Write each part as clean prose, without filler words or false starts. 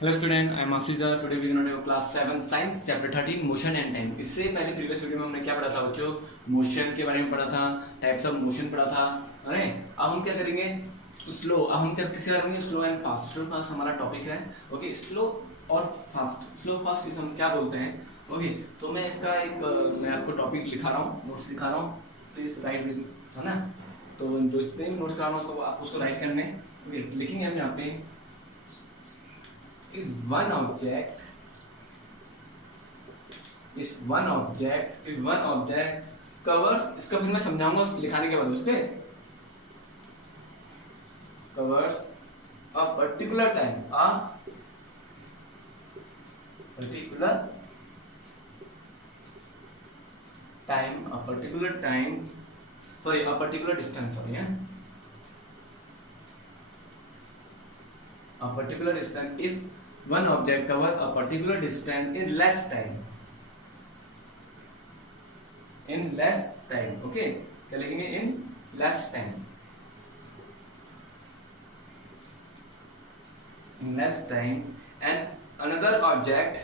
Hello student, I am Ashish. Today we gonna to class 7 science chapter 13 motion and time. इससे पहले previous video में हमने क्या पढ़ा था बच्चों? मोशन के बारे में पढ़ा था, टाइप्स ऑफ मोशन पढ़ा था। अरे अब हम क्या करेंगे? स्लो। अब हम क्या किसी करेंगे? Slow and fast. Slow fast हमारा टॉपिक है। ओके, स्लो और फास्ट। स्लो फास्ट इसे हम क्या बोलते हैं? ओके, तो मैं इसका एक मैं आपको टॉपिक लिखा रहा हूँ, नोट्स लिखा रहा हूँ, प्लीज राइट विद, है ना? तो जो जितने भी नोट्स करा रहा हूँ उसको आप उसको राइट करने। ओके, लिखेंगे हम यहाँ पे if one object covers, इसका फिर मैं समझाऊंगा लिखाने के बाद उसके, covers a particular time, a particular distance, a particular distance if one object cover a particular distance in less time, okay, क्या लिखेंगे? in less time, and another object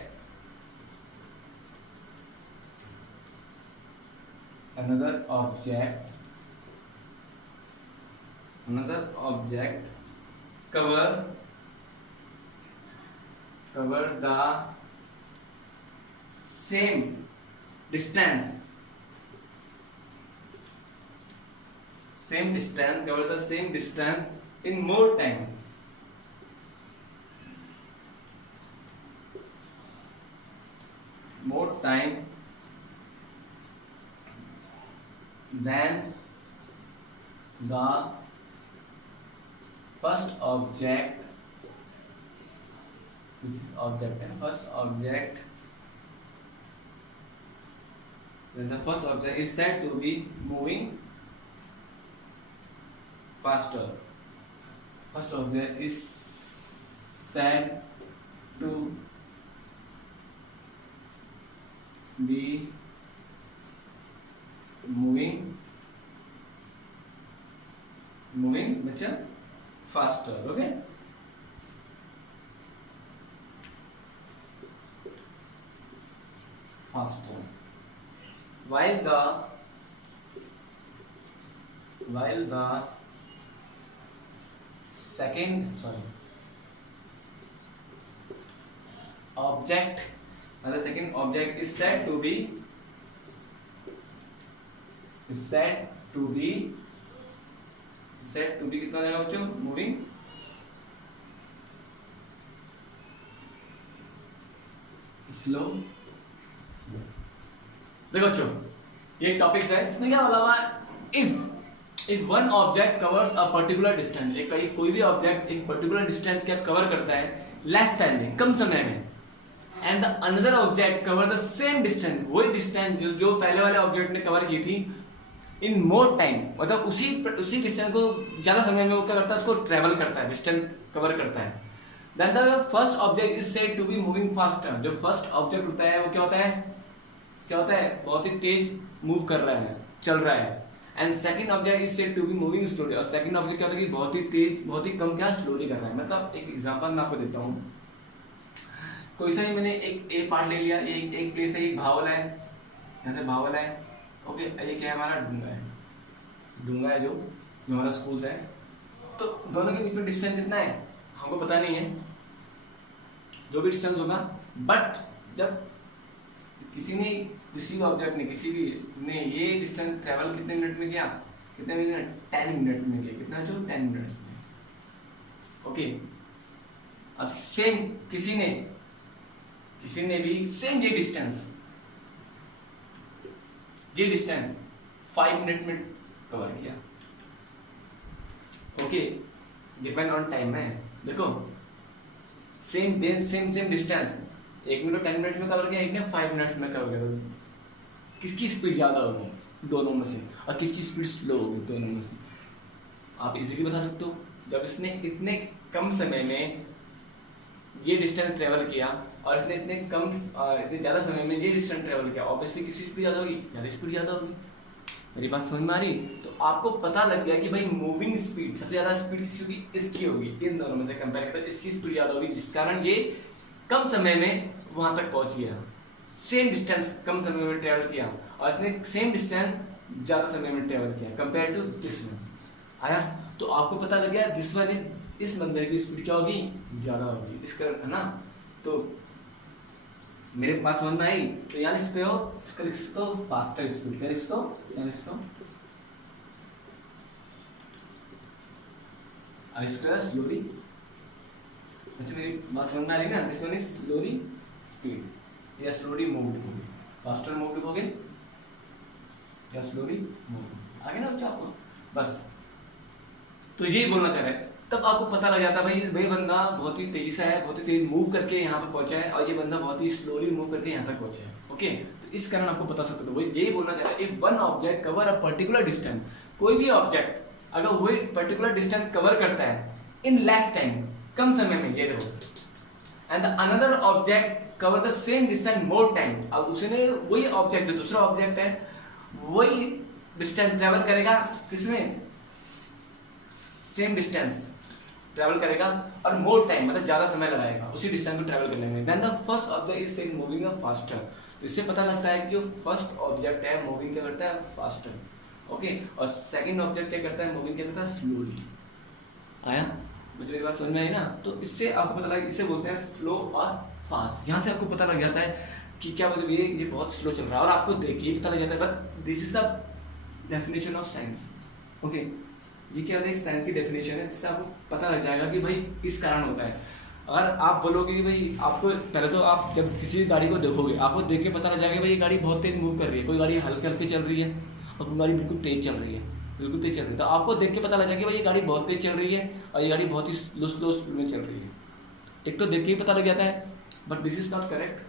cover the same distance, in more time, than the first object. This is object and the first object is said to be moving faster. First object is said to be moving बच्चा faster. Okay, faster, while the second object is said to be कितना जाएगा बच्चों? Moving slow. देखो बच्चों, ये topic है, इसमें क्या बोला हुआ है? If one object covers a particular distance, कोई भी ऑब्जेक्ट एक पर्टिकुलर डिस्टेंस क्या कवर करता है लेस टाइम में, कम समय में, and the another object cover the same distance, वही डिस्टेंस जो पहले वाले ऑब्जेक्ट ने कवर की थी, इन मोर टाइम, मतलब उसी डिस्टेंस को ज्यादा समय में वो क्या करता है? उसको ट्रेवल करता है, डिस्टेंस कवर करता है। Then the first object is said to be moving faster. जो फर्स्ट ऑब्जेक्ट होता है वो क्या होता है? बहुत ही तेज मूव कर रहा है, चल रहा है। And second object is said to be moving slowly. और सेकंड ऑब्जेक्ट क्या होता है कि बहुत ही तेज, बहुत ही कम, क्या स्लोली कर रहा है। मतलब एक एग्जांपल मैं आपको देता हूँ। कोई सा मैंने एक ए पार्ट ले लिया, एक प्लेस है, एक भावल है, यहाँ से भावल है। ओके, ये क्या है? हमारा डूंगा है जो हमारा स्कूल है। तो दोनों के बीच में डिस्टेंस कितना है हमको पता नहीं है, जो भी डिस्टेंस होगा। बट जब किसी भी ऑब्जेक्ट ने ये डिस्टेंस ट्रेवल कितने मिनट में किया? 10 मिनट में किया। कितना जो? 10 मिनट्स में। ओके, अब सेम किसी ने भी सेम ये डिस्टेंस 5 मिनट में कवर किया। ओके, डिपेंड ऑन टाइम है। देखो, सेम डिस्टेंस 1 मिनट 10 मिनट में कवर किया, एक ने 5 मिनट में कवर किया। किसकी स्पीड ज्यादा होगी? दोनों में से। और किसकी स्पीड स्लो होगी? दोनों में से। आप इजीली बता सकते हो। जब इसने इतने कम समय में ये डिस्टेंस ट्रेवल किया और इसने इतने ज्यादा समय में ये डिस्टेंस ट्रेवल किया, ऑब्वियसली किसी स्पीड ज्यादा होगी? ज्यादा स्पीड ज्यादा होगी। मेरी बात समझ में आ रही? तो आपको पता लग गया कि भाई मूविंग स्पीड सबसे ज्यादा स्पीड किसकी होगी, इसकी होगी। इन दोनों में से कंपेयर करते हैं इसकी स्पीड ज्यादा होगी, जिस कारण ये कम समय में वहां तक पहुंच गया, सेम डिस्टेंस कम समय में ट्रेवल किया, और इसने सेम डिस्टेंस ज्यादा समय में ट्रेवल किया कंपेयर टू दिस वन। आया? तो आपको पता लग गया दिस वन इस बंदे की स्पीड क्या होगी, ज्यादा होगी, इसका है ना। तो मेरे पास समझ में आई? तो यहाँ लिखते हो, इसका लिखते हो फास्टर स्पीड, क्या लिखते हो, यहाँ लिखते हो स्लोली। अच्छा मेरी बात समझ में आ रही ना? This one is slowly speed या स्लोली मूव लिखोगे, फास्टर मूव लिखोगे या स्लोली मूव, आगे ना बच्चा आपको बस। तो यही बोलना चाह रहा है। तब आपको पता लग जाता है भाई बंदा बहुत ही तेजी से है, बहुत ही तेज मूव करके यहाँ पे पहुंचा है, और ये बंदा बहुत ही स्लोली मूव करके यहाँ तक पहुंचा है। ओके, तो इस कारण आपको पता सकते हो यही बोलना चाह रहा है, if one object cover a particular distance, कोई भी ऑब्जेक्ट अगर वही पर्टिकुलर डिस्टेंस कवर करता है इन लेस टाइम, कम समय में, ये देखो, and the another object cover the same distance more time, अब उसने वही ऑब्जेक्ट, जो दूसरा ऑब्जेक्ट है वही डिस्टेंस ट्रेवल करेगा, किसमें, सेम डिस्टेंस ट्रैवल करेगा और मोर टाइम मतलब ज्यादा समय लगाएगा उसी डिस्टेंस को ट्रैवल करने में, then the first object is same moving up faster. तो इससे पता लगता है कि जो फर्स्ट ऑब्जेक्ट है मूविंग क्या करता है, फास्टर। ओके, और सेकंड ऑब्जेक्ट क्या करता है, मूविंग क्या करता है, स्लोली। आया मुझे मेरी बात समझ में आई ना? तो इससे आपको पता लगा, इससे बोलते हैं स्लो और फास्ट। यहाँ से आपको पता लग जाता है कि क्या मतलब ये बहुत स्लो चल रहा है, और आपको देखिए पता लग जाता है, but this is the definition of science. Okay, ये क्या होता है, एक साइंस की डेफिनेशन है, जिससे आपको पता लग जाएगा कि भाई किस कारण होता है। अगर आप बोलोगे कि भाई आपको पहले तो आप जब किसी गाड़ी को देखोगे आपको देख के पता लग जाएगा कि भाई ये गाड़ी बहुत तेज मूव कर रही है, कोई गाड़ी हल्के हल्के चल रही है और कोई गाड़ी बिल्कुल तेज चल रही है, बिल्कुल तेज चल रही है, तो आपको देख के पता लग जाएगा कि भाई ये गाड़ी बहुत तेज चल रही है और ये गाड़ी बहुत ही स्लो स्लो स्पीड में चल रही है। एक तो देख के ही पता लग जाता है, but this is not correct,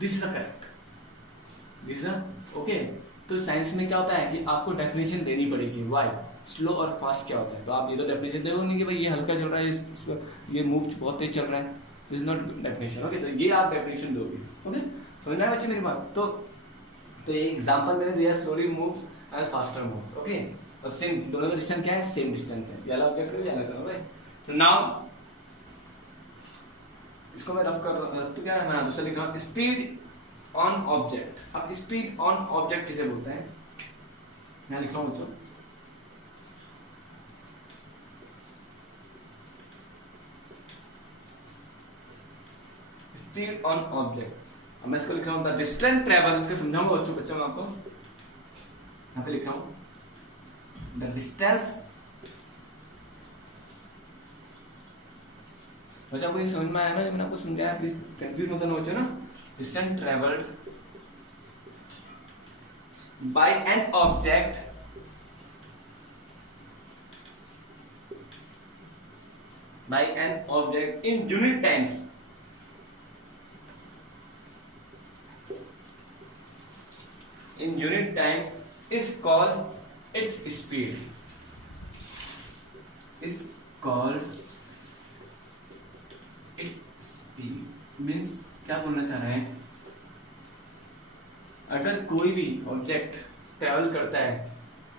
this is correct, this is okay. तो साइंस में क्या होता है कि आपको डेफिनेशन देनी पड़ेगी, वाई स्लो और फास्ट क्या होता है। तो आप ये तो डेफिनेशन दोगे कि भाई ये हल्का चल रहा है, ये मूव बहुत तेज चल रहा है, this is not definition. Okay, तो ये आप डेफिनेशन दोगे। ओके, समझ में आया बच्चे मेरी बात? तो ये एग्जांपल मैंने दिया, slowly move and faster move. Okay, तो सेम दोनों का डिस्टेंस क्या है, सेम डिस्टेंस है, ये अलग ऑब्जेक्ट ये अलग करो। तो नाउ इसको मैं रफ कर रहा हूं, तो क्या है, मैं दूसरा लिख रहा हूं, स्पीड ऑन ऑब्जेक्ट। अब स्पीड ऑन ऑब्जेक्ट किसे बोलते हैं, मैं लिख रहा हूं बच्चों, स्पीड ऑन ऑब्जेक्ट। अब मैं इसको लिख रहा हूं द डिस्टेंस ट्रेवल, इसको समझाऊंगा बच्चों मैं आपको, यहां पे लिख रहा हूं द डिस्टेंस। बच्चों आपको ये समझ में आया ना, मैंने आपको समझाया, प्लीज कंफ्यूज मत होना बच्चों ना। Distance travelled by an object in unit times, in unit time is called its speed, is called its speed। Means क्या बोलना चाह रहे हैं, अगर कोई भी ऑब्जेक्ट ट्रेवल करता है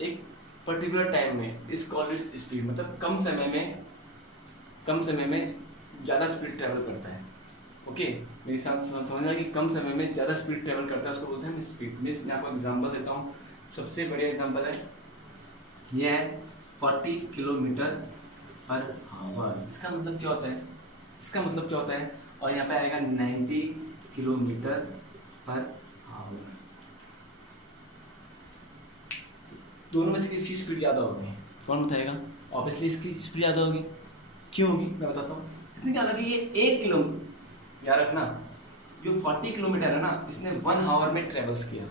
एक पर्टिकुलर टाइम में, इज कॉल्ड इट्स स्पीड, मतलब कम समय में ज़्यादा स्पीड ट्रेवल करता है। ओके, मेरे साथ समझना कि कम समय में ज़्यादा स्पीड ट्रेवल करता है, उसको बोलते हैं स्पीड। मीन्स मैं आपको एग्जांपल देता हूँ, सबसे बढ़िया एग्जांपल है, ये है 40 किलोमीटर पर आवर। इसका मतलब क्या होता है, इसका मतलब क्या होता है, और यहाँ पे आएगा 90 किलोमीटर पर आवर। दोनों में से किसकी स्पीड ज़्यादा होगी, कौन बताएगा? ऑब्वियसली इसकी स्पीड ज़्यादा होगी। क्यों होगी मैं बताता हूँ। इसने क्या लगा, ये 1 किलोमीटर, याद रखना, जो 40 किलोमीटर है ना, इसने 1 आवर में ट्रेवल्स किया।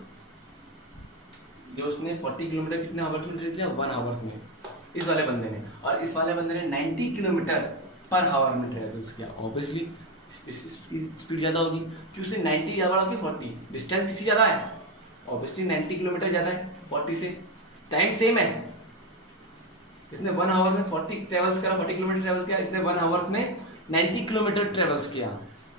जो उसने 40 किलोमीटर कितने आवर्स में ट्रेवल किया, 1 आवर्स में, इस वाले बंदे ने। और इस वाले बंदे ने 90 किलोमीटर पर आवर में ट्रेवल्स किया। ऑब्वियसली स्पीड ज़्यादा होगी, क्योंकि उसने 90 ज़्यादा होगी 40, डिस्टेंस किसी ज़्यादा है, ऑब्वियसली 90 किलोमीटर ज़्यादा है 40 से, टाइम सेम है। इसने 1 आवर में 40 ट्रेवल्स करा, 40 किलोमीटर ट्रेवल्स किया, इसने 1 आवर्स में 90 किलोमीटर ट्रेवल्स किया।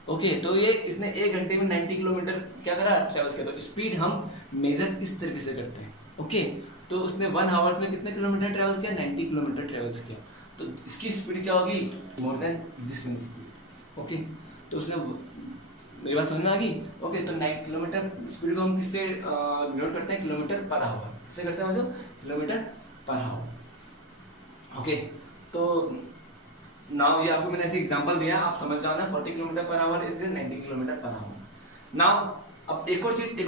ओके, तो ये इसने 1 घंटे में 90 किलोमीटर क्या करा, ट्रेवल्स किया। तो स्पीड हम मेजर इस तरीके से करते हैं, ओके, तो उसने 1 आवर्स में कितने किलोमीटर ट्रेवल किया, 90 किलोमीटर ट्रेवल्स किया, तो इसकी स्पीड क्या होगी, more than this mean speed. Okay, तो उसने, मेरी बात समझ में आ गई। ओके, तो 9 किलोमीटर स्पीड को हम किससे डिनोट करते हैं, किलोमीटर पर आवर, किससे करते हैं जो, किलोमीटर पर आवर। ओके, तो नाउ ये आपको मैंने ऐसे एग्जांपल दिया, आप समझ जाओ ना, 40 kilometre per hour is 90 kilometre per hour. Now अब एक और चीज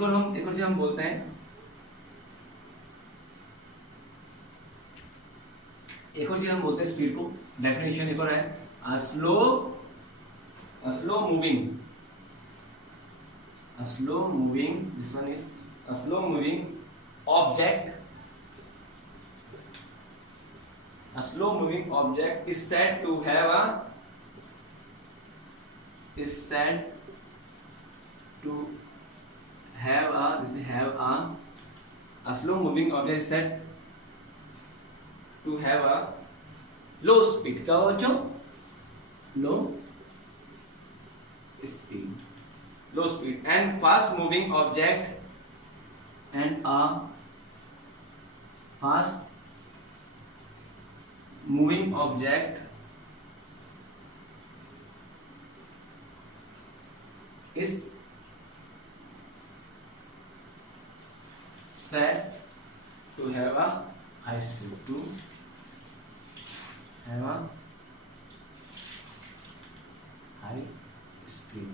हम बोलते हैं, स्पीड को, डेफिनेशन एक और है, अ slow moving, this one is a slow moving object, is said to have a slow moving object is said to have a low speed, क्या हो बच्चों, low speed, and fast moving object is said to have a high speed,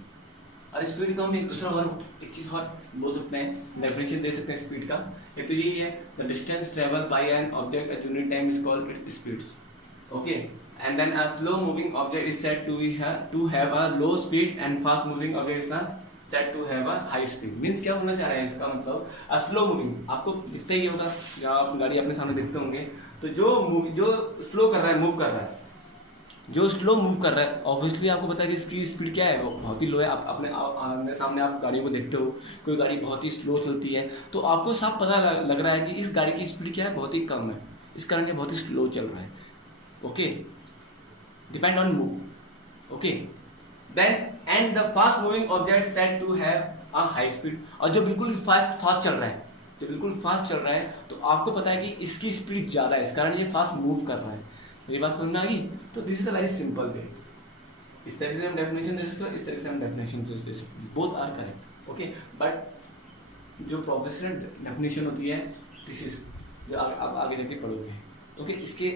और speed को हम एक दूसरा verb, एक चीज और बोल सकते हैं, डेफिनेशन दे सकते हैं स्पीड का। एक तो यही है, the distance travel by an object at unit time is called its speeds. Okay, and then a slow moving object is said to have a low speed and fast moving object is said to have a high speed. Means क्या होना चाह रहा है इसका मतलब, अ slow moving, आपको दिखता ही होगा जब आप गाड़ी अपने सामने देखते होंगे, तो जो स्लो कर रहा है, मूव कर रहा है, जो स्लो मूव कर रहा है, ऑब्वियसली आपको पता है कि इसकी स्पीड क्या है, वो बहुत ही लो है। आप अपने सामने आप गाड़ियों को देखते हो, कोई गाड़ी बहुत ही स्लो चलती है, तो आपको साफ पता लग रहा है कि इस गाड़ी की स्पीड क्या है, बहुत ही कम है, इस कारण ये बहुत ही स्लो चल रहा है। Okay, depend on move. Okay, then and the fast moving object said to have a high speed, और जो बिल्कुल फास्ट चल रहा है, तो आपको पता है कि इसकी स्पीड ज़्यादा है, इस कारण ये फास्ट मूव कर रहा है। मेरी बात समझ में आ गई। तो this is a very simple way, इस तरह से हम डेफिनेशन दे सकते हो, इस तरह से हम डेफिनेशन दे सकते हो, both are correct. Okay, but जो प्रोफेशनल डेफिनेशन होती है, दिस इज जो आप आगे जाके पढ़ोगे। ओके, इसके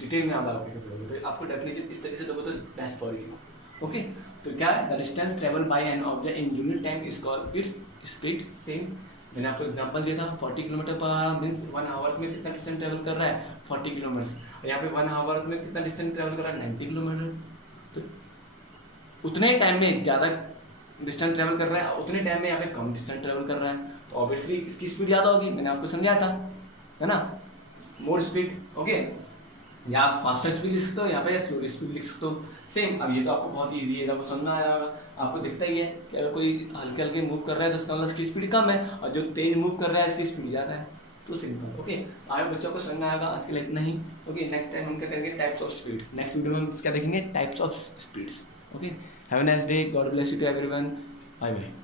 डिटेल में आप आगे पढ़ोगे, तो आपको डेफिनेशन इस तरह से लोगों तो बेस्ट फॉर यू। ओके, तो क्या है, the distance travel by an object in unit time is called its speed. Same मैंने आपको एग्जांपल दिया था, 40 किलोमीटर पर मीन्स 1 आवर में कितना डिस्टेंस ट्रेवल कर रहा है, 40 किलोमीटर, और यहाँ पे 1 आवर में कितना डिस्टेंस ट्रेवल कर रहा है, 90 किलोमीटर। तो उतने टाइम में ज़्यादा डिस्टेंस ट्रेवल कर रहा है, उतने टाइम में यहाँ पे कम डिस्टेंस ट्रेवल कर रहा है, तो ऑब्वियसली इसकी स्पीड ज़्यादा होगी, मैंने आपको समझाया था, है ना, मोर स्पीड। ओके, या आप फास्टर स्पीड लिख सकते हो, यहाँ पे स्लो स्पीड लिख सकते हो। सेम, अब ये तो आपको बहुत ईजी है, आपको समझ में आया होगा, आपको दिखता ही है कि अगर कोई हल्के हल्के मूव कर रहा है तो उसका मतलब इसकी स्पीड कम है, और जो तेज मूव कर रहा है इसकी स्पीड ज़्यादा है। तो सिंपल। ओके, आगे बच्चों को समझ में आएगा। आज के लिए इतना ही। ओके, नेक्स्ट टाइम हम क्या करेंगे, types of speeds. Next video में हम क्या देखेंगे, types of speeds. Okay, have a nice day, God bless you to everyone, bye bye.